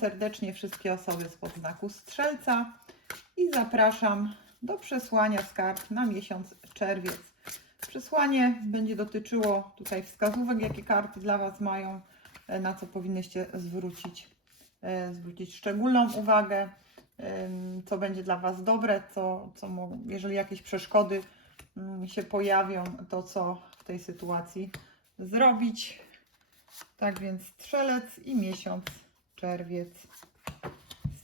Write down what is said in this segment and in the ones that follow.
serdecznie wszystkie osoby spod znaku Strzelca i zapraszam do przesłania z kart na miesiąc czerwiec. Przesłanie będzie dotyczyło tutaj wskazówek, jakie karty dla Was mają, e, na co powinnyście zwrócić, e, zwrócić szczególną uwagę, co będzie dla Was dobre, co, co jeżeli jakieś przeszkody mm, się pojawią, to co w tej sytuacji zrobić. Tak więc strzelec i miesiąc czerwiec.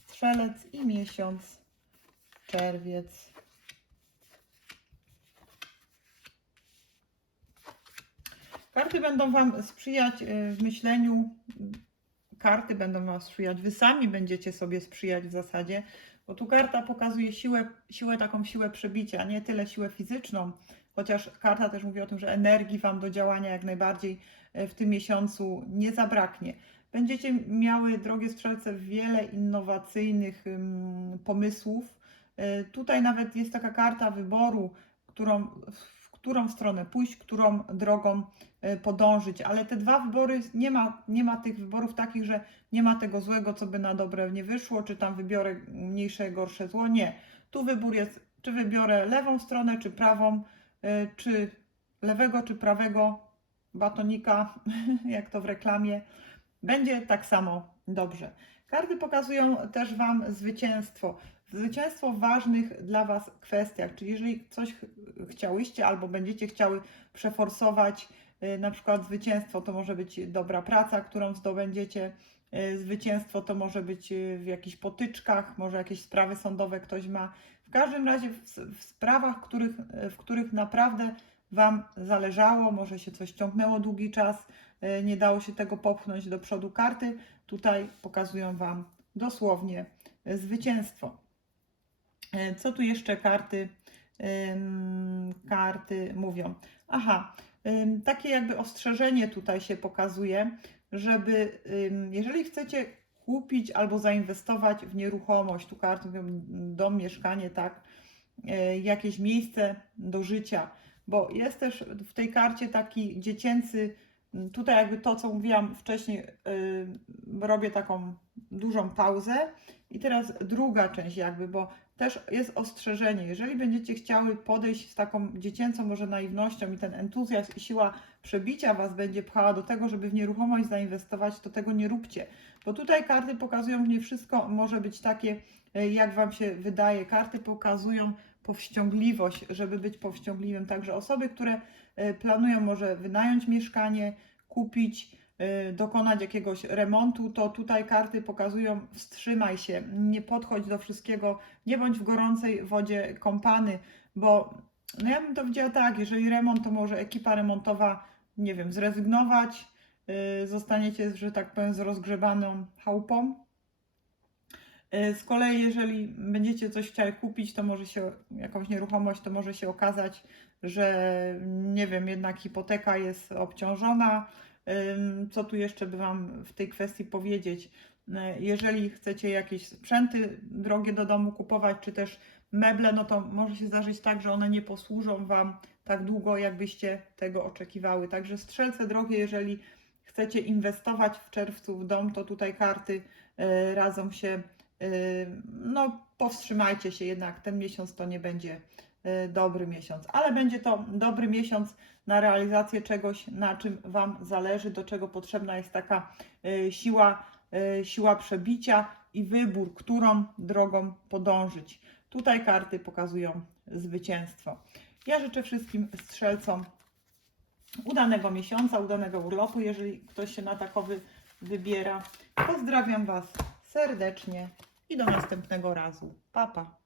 Strzelec i miesiąc czerwiec. Karty będą Wam sprzyjać y, w myśleniu. Karty będą Wam sprzyjać. Wy sami będziecie sobie sprzyjać w zasadzie, bo tu karta pokazuje siłę, siłę taką siłę przebicia, nie tyle siłę fizyczną, chociaż karta też mówi o tym, że energii Wam do działania jak najbardziej y, w tym miesiącu nie zabraknie. Będziecie miały, drogie strzelce, wiele innowacyjnych pomysłów. Y, Tutaj nawet jest taka karta wyboru, którą, w którą stronę pójść, którą drogą y, podążyć, ale te dwa wybory, nie ma, nie ma tych wyborów takich, że nie ma tego złego, co by na dobre nie wyszło, czy tam wybiorę mniejsze, gorsze zło. Nie. Tu wybór jest, czy wybiorę lewą stronę, czy prawą, y, czy lewego, czy prawego batonika, jak to w reklamie. Będzie tak samo dobrze. Karty pokazują też Wam zwycięstwo. Zwycięstwo w ważnych dla Was kwestiach, czyli jeżeli coś ch- chciałyście albo będziecie chciały przeforsować, y, na przykład zwycięstwo to może być dobra praca, którą zdobędziecie, y, zwycięstwo to może być y, w jakichś potyczkach, może jakieś sprawy sądowe ktoś ma. W każdym razie w, w sprawach, których, w których naprawdę Wam zależało, może się coś ciągnęło długi czas, y, nie dało się tego popchnąć do przodu karty, tutaj pokazują Wam dosłownie y, zwycięstwo. E, Co tu jeszcze karty, karty mówią? Aha, takie jakby ostrzeżenie tutaj się pokazuje, żeby jeżeli chcecie kupić albo zainwestować w nieruchomość, tu karty mówią dom, mieszkanie, tak, e, jakieś miejsce do życia, bo jest też w tej karcie taki dziecięcy, tutaj jakby to, co mówiłam wcześniej, y, robię taką dużą pauzę. I teraz druga część jakby, bo też jest ostrzeżenie, jeżeli będziecie chciały podejść z taką dziecięcą może naiwnością i ten entuzjazm i siła przebicia Was będzie pchała do tego, żeby w nieruchomość zainwestować, to tego nie róbcie, bo tutaj karty pokazują, że nie wszystko może być takie, e, jak Wam się wydaje. Karty pokazują powściągliwość, żeby być powściągliwym. Także osoby, które e, planują może wynająć mieszkanie, kupić, e, dokonać jakiegoś remontu, to tutaj karty pokazują wstrzymaj się, nie podchodź do wszystkiego, nie bądź w gorącej wodzie kąpany, bo no ja bym to widziała tak, jeżeli remont, to może ekipa remontowa, nie wiem, zrezygnować, yy, zostaniecie, że tak powiem, z rozgrzebaną chałupą. Yy, Z kolei, jeżeli będziecie coś chcieli kupić, to może się, jakąś nieruchomość, to może się okazać, że nie wiem, jednak hipoteka jest obciążona. Co tu jeszcze by Wam w tej kwestii powiedzieć? Yy, Jeżeli chcecie jakieś sprzęty drogie do domu kupować, czy też meble, no to może się zdarzyć tak, że one nie posłużą Wam tak długo, jakbyście tego oczekiwały. Także strzelce drogie, jeżeli chcecie inwestować w czerwcu w dom, to tutaj karty y, radzą się, no powstrzymajcie się jednak, ten miesiąc to nie będzie y, dobry miesiąc, ale będzie to dobry miesiąc na realizację czegoś, na czym Wam zależy, do czego potrzebna jest taka y, siła, y, siła przebicia i wybór, którą drogą podążyć. Tutaj karty pokazują zwycięstwo. Ja życzę wszystkim strzelcom udanego miesiąca, udanego urlopu, jeżeli ktoś się na takowy wybiera. Pozdrawiam Was serdecznie i do następnego razu. Pa, pa.